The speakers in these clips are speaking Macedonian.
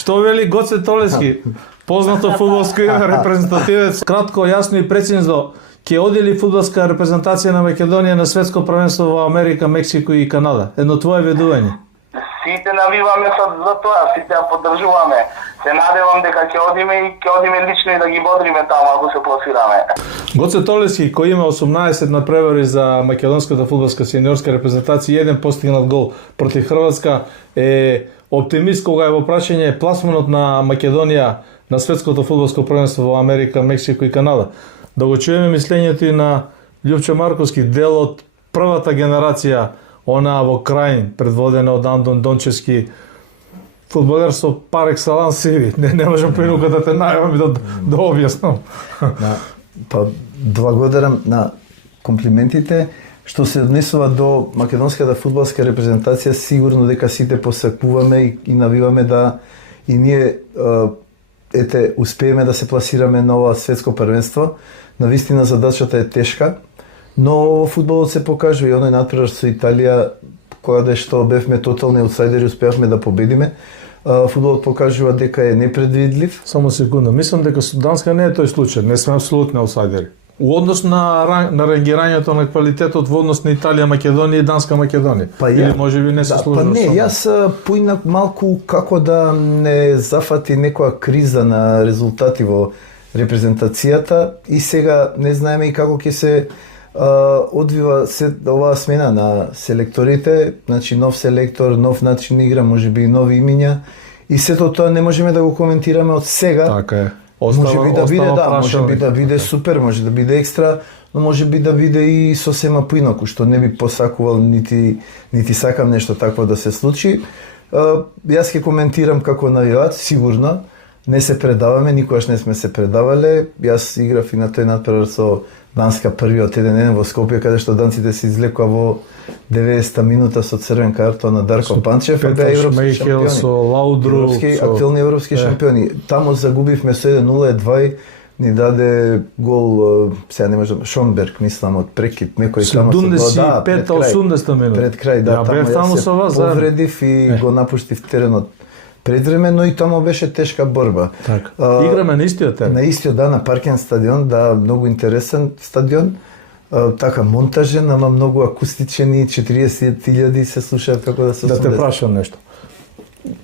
Што вели Гоце Толески, познато фудбалско име, репрезентативец, кратко, јасно и прецизно, ќе одели фудбалска репрезентација на Македонија на светско првенство во Америка, Мексико и Канада. Едно твое ведување. Сите навиваме за тоа, сите ја поддржуваме. Се надевам дека ќе одиме лично и да ги бодриме таму ако се пласираме. Гоце Толески, кој има 18 надпревари за македонската фудбалска сениорска репрезентација и еден постигнат гол против Хрватска, е оптимист кога е во прашање пласманот на Македонија на светското фудбалско првенство во Америка, Мексико и Канада. Да го чуеме мислењето и на Љупчо Марковски, дел од првата генерација, онаа во Крајин, предводена од Андон Дончевски, фудбалер со пар екселанс сиви. Не можам принука да те најавам и да објаснам. Па, благодарам на комплиментите. Што се однесува до македонската фудбалска репрезентација, сигурно дека сите посакуваме и навиваме да и ние успееме да се пласираме на ова светско првенство. Навистина задачата е тешка, но во фудбалот се покажува и оној натпревар со Италија, кога што бевме тотални аутсайдери, успеавме да победиме. Фудбалот покажува дека е непредвидлив. Само секунда, мислам дека со Данска не е тој случај, не сме апсолутни аутсайдери. У однос на рангирањето на квалитетот во однос на Италија, Македонија и Данска, Македонија. Или можеби не се сложно. Па не, јас поинак малку како да не зафати некоја криза на резултати во репрезентацијата и сега не знаеме и како ќе се одвива оваа смена на селекторите, значи нов селектор, нов начин на игра, можеби и нови имиња и сето тоа не можеме да го коментираме од сега. Така е. Може би да биде, може би да биде супер, може да биде екстра, но може би да биде и сосема поинаку, што не би посакувал нити сакам нешто такво да се случи. Јас ќе коментирам како навивач, сигурно, не се предаваме, никогаш не сме се предавале. Јас играв и на тој надпревар со Данска првиот 1-1 во Скопје, каде што данците се извлекоа во 90-та минута со црвен картон на Дарко Панчев, беа европски шампиони. Со Лаудру, актуелни европски шампиони. Таму загубивме со 1-0, ни даде гол, сега не можам, Шонберг, мислам, од прекит, некој таму се 75-80 минути. Пред крај, да, таму јас се повредив и го напуштив теренот пред време, но и таму беше тешка борба. Так. Играме на истиот терен. На истиот, да, на Паркен стадион, да, многу интересен стадион. Така монтажен, ама многу акустичен и 40.000 се слушаат како да се Да те прашам нешто.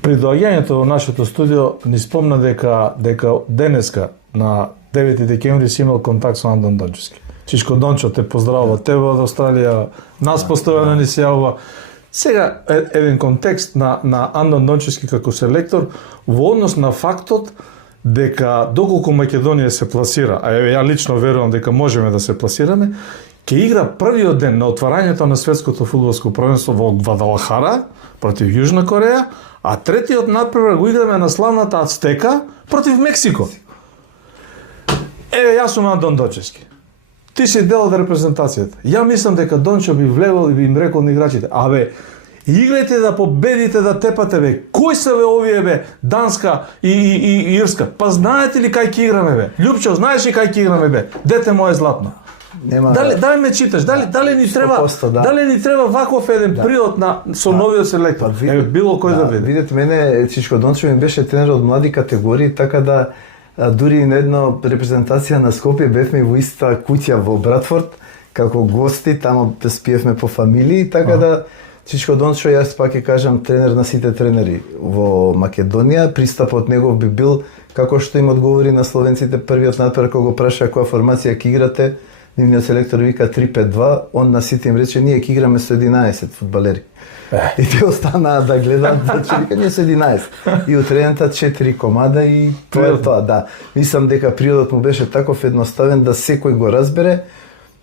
При доаѓањето во нашето студио ни спомна дека денеска на 9 декември си имал контакт со Андон Дончевски. Чичко Дончо те поздравува тебе од Австралија, нас постојано ни се јавува. Сега еден контекст на Андон Дончевски како селектор во однос на фактот дека доколку Македонија се пласира, а ја лично верувам дека можеме да се пласираме, ќе игра првиот ден на отварањето на светското фудбалско првенство во Гвадалахара против Јужна Кореја, а третиот надпревар го играме на славната Ацтека против Мексико. Јас сум Андон Дончевски. Ти си дел од репрезентацијата. Ја мислам дека Дончо би влегол и би им рекол на играчите: "Абе, играјте да победите, да тепате бе. Кои се бе овие бе? Данска и Ирска. Па знаете ли кај ќе играме бе? Љупчо, знаеш ли кај ќе играме бе? Дете мое златно." Дали ме читаш? Дали ни треба дали ни треба ваков еден прилот со новиот селектор? Било кој да биде. Видете, мене Чичко Дончев ми беше тренер од млади категории, така да дури на едно репрезентација на Скопје бевме во иста куќа во Братфорд како гости, таму да спиевме по фамилии, така да Чичко Дончо, јас пак ќе кажам, тренер на сите тренери во Македонија. Пристапот негов би бил како што им одговори на словенците првиот надпревар кога го праша која формација ќе играте. Нивниот селектор вика 3-5-2, он на сите им рече ние ќе играме со 11 фудбалери. И те останаа да гледаат, значи вика ние со 11. И утрената 4 комада и тоа е тоа, да. Мислам дека природот му беше таков едноставен да секој го разбере.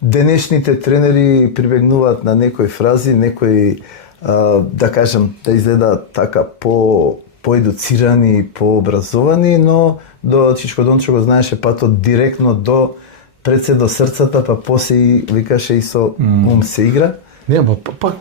Денешните тренери прибегнуваат на некои фрази, некои, да кажам, да изгледа така поедуцирани, пообразовани, но до Чичко Дончо го знаеше патот директно до пред се до срцата, па после и викаше и со ум се игра. Не, пак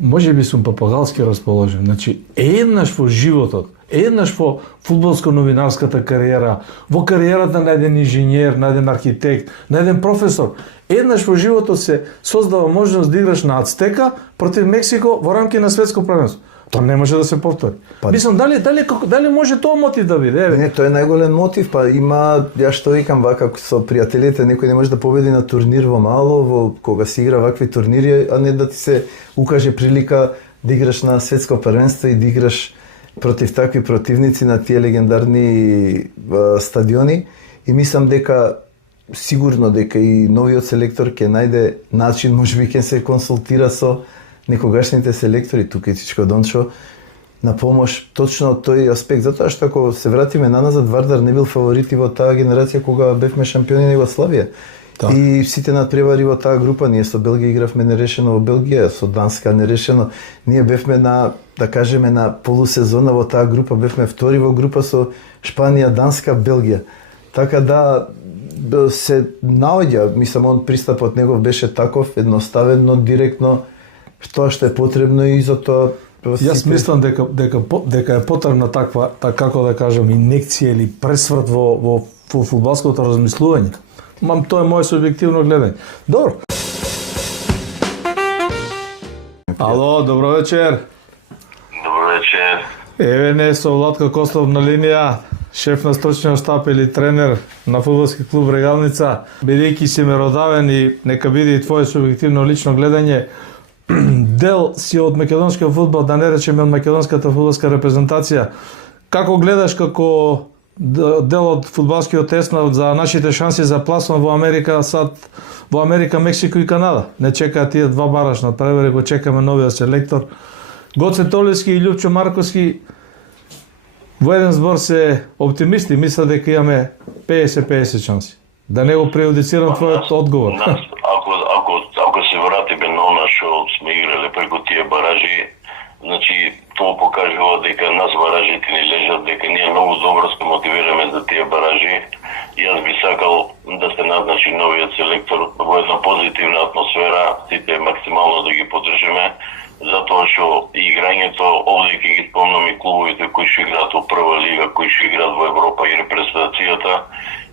може би сум папагалски расположен. Значи, еднаш во животот, еднаш во фудбалско-новинарската кариера, во кариерата на еден инженер, на еден архитект, на еден професор, еднаш во животот се создава можност да играш на Ацтека против Мексико во рамки на светско првенство. Тоа не може да се повтори. Мислам, дали може тоа мотив да биде? Не, тоа е најголем мотив, па има, ја што викам вака со пријателите, некој не може да победи на турнир во мало, кога се игра вакви турнири, а не да ти се укаже прилика да играш на светско првенство и да играш против такви противници на тие легендарни стадиони. И мислам дека сигурно дека и новиот селектор ќе најде начин, можеби ќе се консултира со некогашните селектори, тука Чичко Дончо, на помош точно тој аспект, затоа што ако се вратиме наназад, Вардар не бил фаворит и во таа генерација кога бевме шампиони на Југославија. Так. И сите надпревари во таа група, ние со Белгија игравме нерешено во Белгија, со Данска нерешено. Ние бевме на, да кажеме, на полусезона во таа група, бевме втори во група со Шпанија, Данска, Белгија. Така да се наоѓа, мислам, он пристапот негов беше таков, едноставен, но директно, тоа што е потребно и за тоа. Јас мислам дека е потребна таква, како да кажам, инекција или пресврт во фудбалското размислување. Тоа е моје субјективно гледање. Добро. Ало, добро вечер. Добро вечер. Еве не со Владко Костов на линија, шеф на стручниот штаб или тренер на фудбалски клуб Регалница. Бидејќи си меродавен и нека биде и твое субјективно лично гледање, дел си од македонскиот фудбал, да не речеме од македонската фудбалска репрезентација. Како гледаш како дел од фудбалскиот теснав за нашите шанси за пласман во Америка, во Америка, Мексико и Канада? Не чекаат тие два бараш на превери, го чекаме новиот селектор. Гоце Толевски и Љупчо Марковски во еден збор се оптимисти, мислат дека имаме 50-50 шанси. Да не го преюдицирам твојот одговор. Ако се вратиме на она што сме играле преку тие баражи, значи тоа покажува дека нас баражите ни лежат, дека ние многу добро се мотивираме за тие баражи. Јас би сакал да се назначи новиот селектор во една позитивна атмосфера, сите максимално да ги поддржиме, затоа што играњето овде ќе ги спомнам и клубовите кои што играат во прва лига, кои што играат во Европа и репрезентацијата,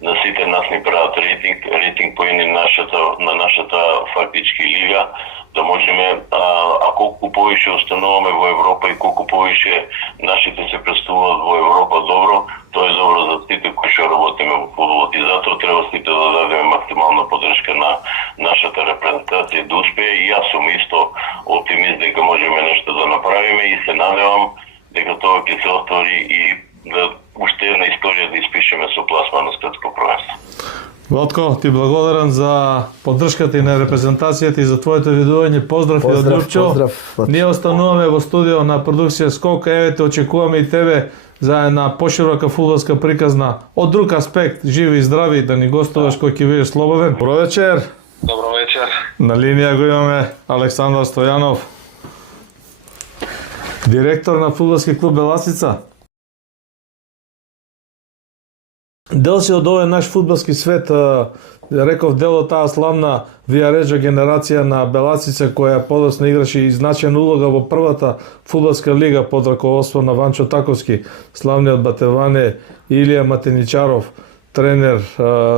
на сите нас ни прават рейтинг по на нашата фактички лига, да можеме, а колку повише остануваме во Европа и колку повише нашите се представуваат во Европа добро, тоа е добро за сите кои што работиме во фудбалот и затоа треба сите да дадеме максимална поддршка на нашата репрезентација да успее и јас сум исто оптимист дека можеме нешто да направиме и се надевам дека тоа ќе се отвори и да уште една историја да испишеме со пласман на светско првенство. Владко, ти благодарам за поддршката и на репрезентацијата и за твоето видување. Поздрав и од Љупчо. Ние остануваме во студио на продукција Скок. Еве те очекуваме и тебе за една поширока фудбалска приказна од друг аспект. Живи и здрави да ни гостуваш кој ќе бидеш слободен. Добро вечер. Добро вечер. На линија го имаме Александар Стојанов, директор на фудбалски клуб Беласица. Дел си од овој наш фудбалски свет, реков дел од таа славна Виареджа генерација на Беласица која подоцна играше и значајна улога во првата фудбалска лига под раководство на Ванчо Таковски, славниот батеване Илија Матеничаров, тренер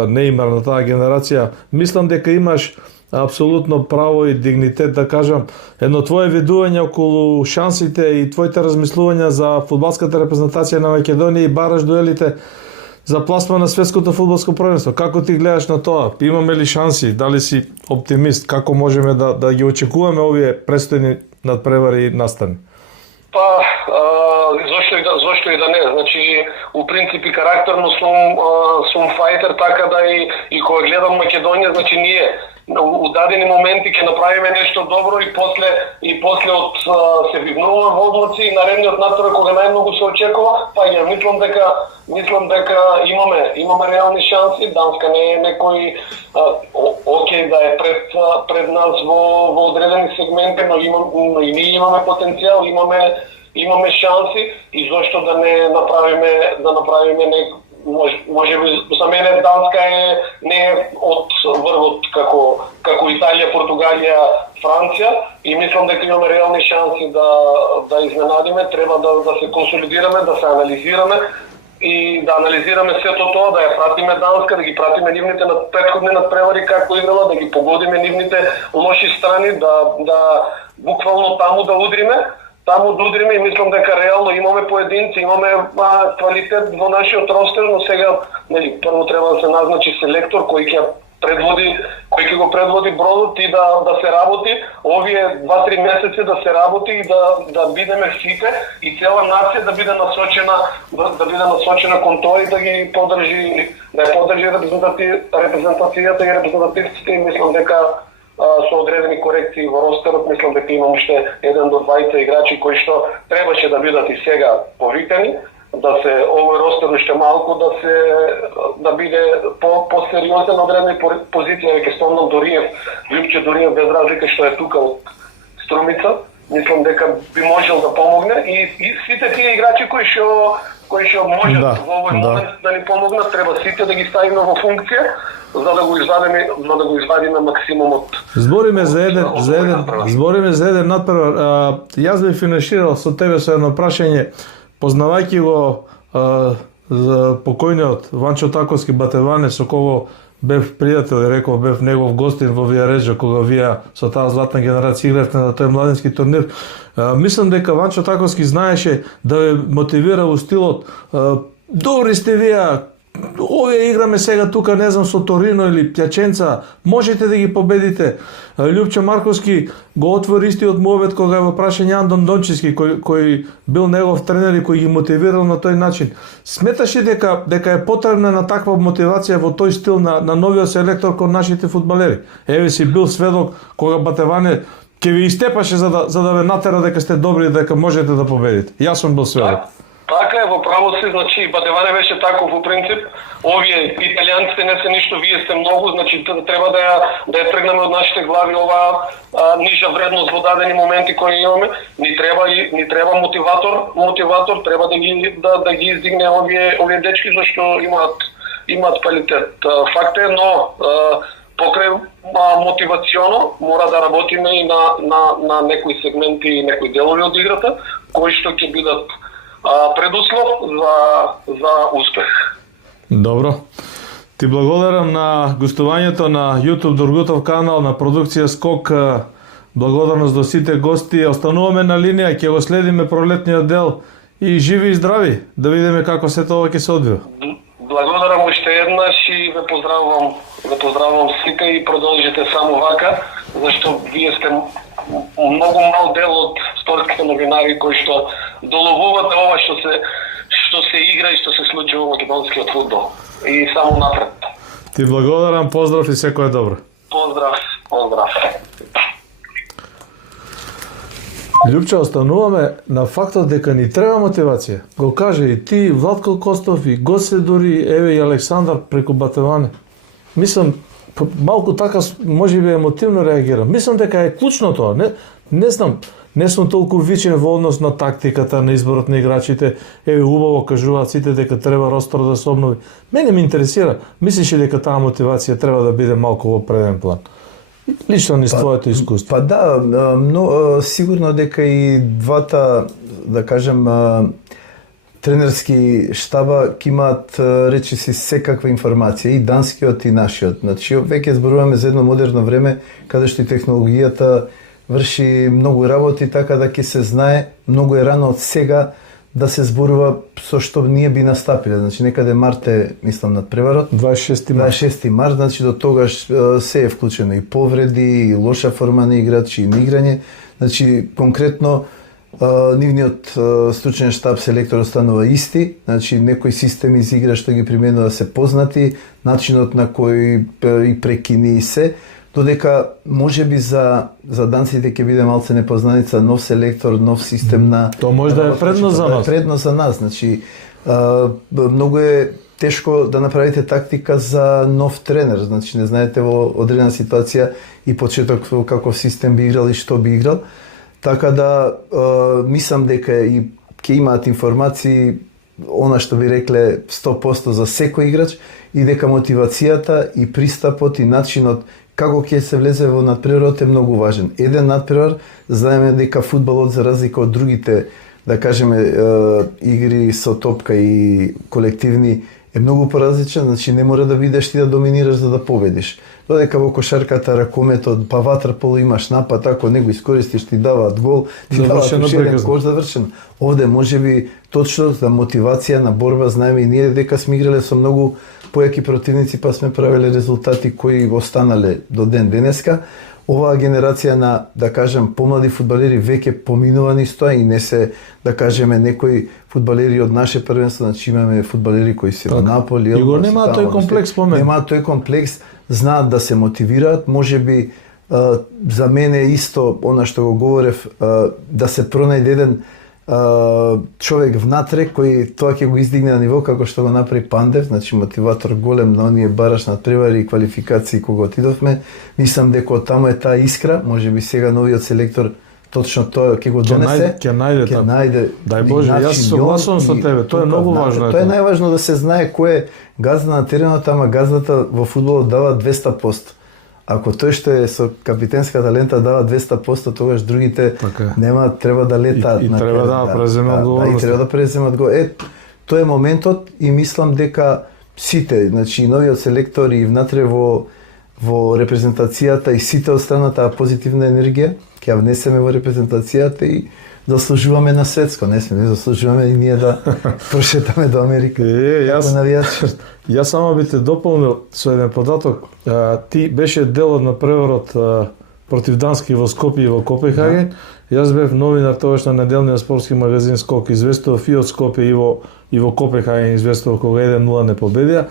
неимар на таа генерација. Мислам дека имаш апсолутно право и дигнитет да кажам едно твое видување околу шансите и твоите размислувања за фудбалската репрезентација на Македонија и бараш дуелите за пласман на светското фудбалско првенство. Како ти гледаш на тоа? Имаме ли шанси? Дали си оптимист? Како можеме да ги очекуваме овие престојни надпревари и настани? Па, зошто и да не. Значи, у принципи карактерно сум фајтер, така да и кога гледам Македонија, значи ние у дадени моменти ќе направиме нешто добро и после од се вивнуваме во одлоци и наредниот натпревар кога најмногу се очекува, па ја мислам дека имаме реални шанси. Данска не е некој окей да е пред нас во одредени сегменти, но и ние имаме потенцијал, имаме шанси и зошто да не направиме може би за мене Данска не е од врвот како Италија, Португалија, Франција и мислам дека имаме реални шанси да изненадиме. Треба да се консолидираме, да се анализираме и да анализираме сето тоа, да ја пратиме Данска, да ги пратиме нивните претходни надпревари како играла, да ги погодиме нивните лоши страни, да буквално таму да удриме таму да удриме и мислам дека реално имаме поединци, имаме квалитет во нашиот ростер, но сега нели прво треба да се назначи селектор кој ќе го предводи бродот и да се работи овие 2-3 месеци да се работи и да бидеме сите и цела нација да биде насочена кон тоа и да ги поддржи репрезентацијата и репрезентативците и мислам дека со одредени корекции во ростерот, мислам дека има уште 1 до 2 играчи кои што требаше да бидат и сега повикани, да се овој ростер уште малку да биде по-сериозен одредени позиција, веќе спомнам Дориев, Љупче Дориев без разлика што е тука од Струмица, мислам дека би можел да помогне и сите тие играчи кои што можат во овој момент да ни помогнат, треба сите да ги ставиме во функција за да го извадиме максимумот. Збориме за еден надпревар. Јас би финиширал со тебе со едно прашање, познавајќи го за покојниот Ванчо Таковски Батеване, со кого бев пријател и реков бев негов гостин во Вијареџа кога вие со таа златна генерација игравте на тој младински турнир. Мислам дека Ванчо Таковски знаеше да ве мотивира во стилот добри сте вие, овие играме сега тука, не знам, со Торино или Пјаченца, можете да ги победите. Љупчо Марковски го отвори истиот мовет кога го прашање Андон Дончевски, кој бил негов тренер и кој ги мотивирал на тој начин. Сметаш ли дека е потребна на таква мотивација во тој стил на новиот селектор кон нашите фудбалери? Еве си бил сведок кога Батеване ќе ви истепаше за да ве натера дека сте добри и дека можете да победите. Јас сум бил сведок. Така е, во право си, значи Батеване беше таков во принцип. Овие италијанците не се ништо, вие сте многу, значи треба да ја тргнеме од нашите глави оваа нижа вредност во дадени моменти кои имаме. Ни треба мотиватор, треба да ги издигне овие дечки зашто имаат квалитет. Факт е, но покрај мотивационо мора да работиме и на некои сегменти и некои делови од играта кои што ќе бидат предуслов за успех. Добро. Ти благодарам на гостувањето на YouTube Дургутов канал, на продукција Скок. Благодарност до сите гости. Остануваме на линија, ќе го следиме пролетниот дел и живи и здрави, да видиме како се тоа ќе се одвива. Благодарам уште еднаш и ве поздравувам сите и продолжите само вака, зашто вие сте многу мал дел од спортските новинари кои што доловуват ова што се игра и што се случува во македонскиот фудбал. И само напред. Ти благодарам, поздрав и секое добро. Поздрав. Љупче, остануваме на фактот дека ни треба мотивација. Го каже и ти, Владко Костов, и Госе дури, еве и Александар преку Батеване. Мислам, малку така можеби емотивно реагирам. Мислам дека е клучно тоа. Не знам, не сум толку вичен во однос на тактиката, на изборот на играчите. Еве, убаво кажуваат сите дека треба ростер да се обнови. Мене ме интересира. Мислиш ли дека таа мотивација треба да биде малку во преден план? Лично низ твоето искуство. Да, но сигурно дека и двата, да кажем, тренерски штаба ќе имаат речиси секаква информација, и данскиот и нашиот. Значи, веќе зборуваме за едно модерно време каде што и технологијата врши многу работи, така да ќе се знае многу е рано од сега да се зборува со што ние би настапиле. Значи некаде март е, мислам, надпреварот. 26 март, значи до тогаш се е вклучено и повреди, и лоша форма на играчи, и играње. Значи конкретно нивниот стручен штаб селектор останува исти, значи некои системи за игра што ги применува се познати, начинот на кој и прекини и се, додека можеби за данците ќе биде малце непознаница, нов селектор, нов систем на... Тоа може да е предност за нас. Предност за нас, значи многу е тешко да направите тактика за нов тренер, значи не знаете во одредена ситуација и почеток каков систем би играл и што би играл. Така да мислам дека и ќе имаат информации, она што би рекле 100% за секој играч, и дека мотивацијата и пристапот и начинот како ќе се влезе во надпреварот е многу важен. Еден надпревар, знаеме дека фудбалот за разлика од другите, да кажеме, игри со топка и колективни е многу поразличен, значи не мора да бидеш ти да доминираш за да победиш. додека во кошарката, ракометот, па ватерполо имаш напад, ако не го искористиш ти даваат гол, ти даваат Завршено уште еден прекрасно. кош завршен. Овде можеби точно за мотивација на борба, знаеме и ние дека сме играле со многу појаки противници, па сме правеле резултати кои останале до ден денеска. Оваа генерација на, да кажем, помлади фудбалери веќе поминува низ и не се, да кажеме, некои фудбалери од наше првенство, значи имаме фудбалери кои се во Наполи, И го Елба, немаат таму, тој комплекс по мене. Немаат тој комплекс, знаат да се мотивираат, можеби за мене исто она што го говорев, да се пронајде еден човек внатре кој тоа ќе го издигне на ниво како што го направи Пандев, значи мотиватор голем на оние бараш надпревари и квалификации кога отидовме. Мислам дека таму е таа искра, можеби сега новиот селектор точно тоа ќе го донесе. Ќе најде. Дај Боже, начин јас согласувам со тебе, тоа е многу важно. Тоа е најважно да се знае кој е газда на теренот, ама газдата во фудбалот дава 200%. Ако тој што е со капитенската лента дава 200%, тогаш другите нема, треба да летаат и на треба да преземе одговорност. И треба да преземе одговорност. Тоа е моментот и мислам дека сите, значи новиот селектор и внатре во репрезентацијата и сите од страна таа позитивна енергија ќе ја внесеме во репрезентацијата и заслужуваме на светско, не сме, заслужуваме и ние да прошетаме до Америка. Јас само би те дополнил со еден податок. Ти беше дел од напреварот против Дански во Скопје и во Копенхаген. Јас бев новинар тогаш на неделниот спортски магазин Скок, известував и од Скопје и во Копенхаген, известував кога 1-0 не победија.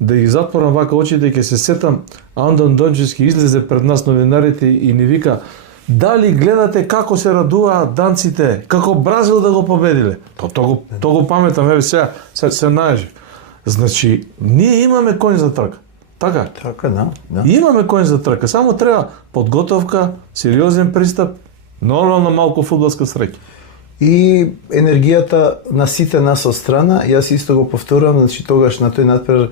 Да ги затворам вака очите, ќе се сетам, Андон Дончевски излезе пред нас новинарите и ни вика: дали гледате како се радуваат данците, како Бразил да го победиле? То го паметам, еве сега се најажи. Значи, ние имаме коњ за трка. Така? Така, да. Имаме коњ за трка, само треба подготовка, сериозен пристап, нормално малку фудбалска среќа. И енергијата на сите нас од страна, јас исто го повторувам, значи тогаш на тој надпревар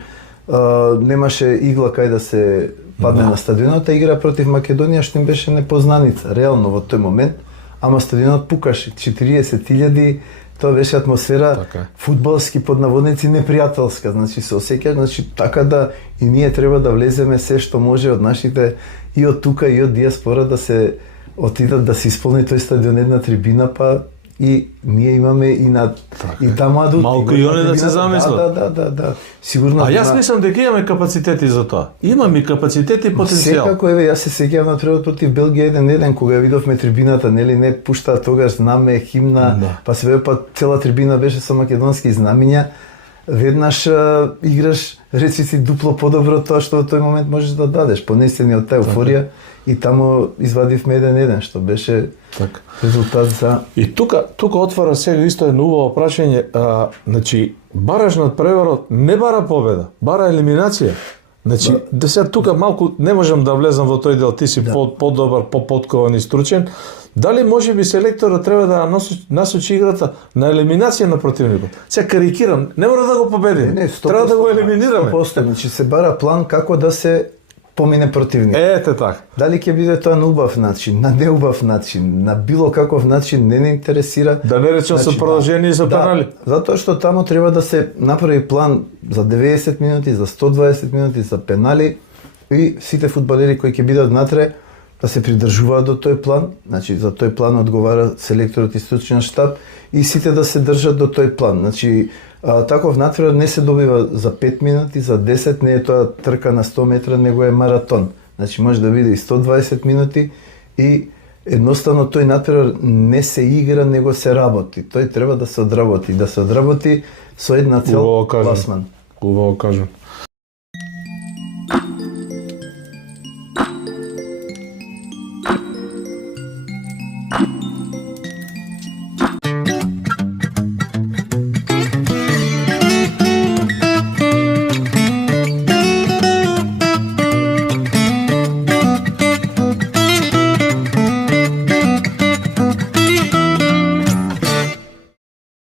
немаше игла кај да се падне на стадионот, игра против Македонија што им беше непознаница, реално во тој момент, ама стадионот пукаше 40.000, тоа беше атмосфера фудбалски под наводници непријателска, значи се осеќа, значи така да и ние треба да влеземе се што може од нашите и од тука и од диаспора да се отидат да се исполни тој стадион една трибина, па и ние имаме и на и таму адути. Малку и они да се замислат. Да. Сигурно. А јас мислам дека имаме капацитети за тоа. Имаме и капацитет и потенцијал. Секако еве, јас се сеќавам на тревот против Белгија 1-1 кога видовме трибината, нели не пушта тогаш знаме, химна, па се па цела трибина беше со македонски знамиња. Веднаш играш, речи си дупло подобро тоа што во тој момент можеш да дадеш, понесени од таа еуфорија и таму извадивме 1-1 што беше резултат за. И тука отвара сега исто едно убаво прашање, значи бараш над преварот не бара победа, бара елиминација. Значи, да сега тука малку не можам да влезам во тој дел, ти си подобар, поподкован и стручен. Дали можеби селекторот треба да насочи играта на елиминација на противникот? Сега карикирам, не мора да го победиме, треба да го елиминираме. 100%, значи се бара план како да се помине противник. Ете така. Дали ќе биде тоа на убав начин, на неубав начин, на било каков начин не интересира. Да не речем со продолжение и со пенали. Затоа што таму треба да се направи план за 90 минути, за 120 минути, за пенали и сите фудбалери кои ќе бидат внатре да се придржуваат до тој план, значи за тој план одговара селекторот и стручниот штаб и сите да се држат до тој план. Значи таков надпревар не се добива за 5 минути, за 10, не е тоа трка на 100 метра, него е маратон. Значи може да биде и 120 минути и едноставно тој надпревар не се игра, него се работи. Тој треба да се одработи, со една цел пласман. Убаво кажам.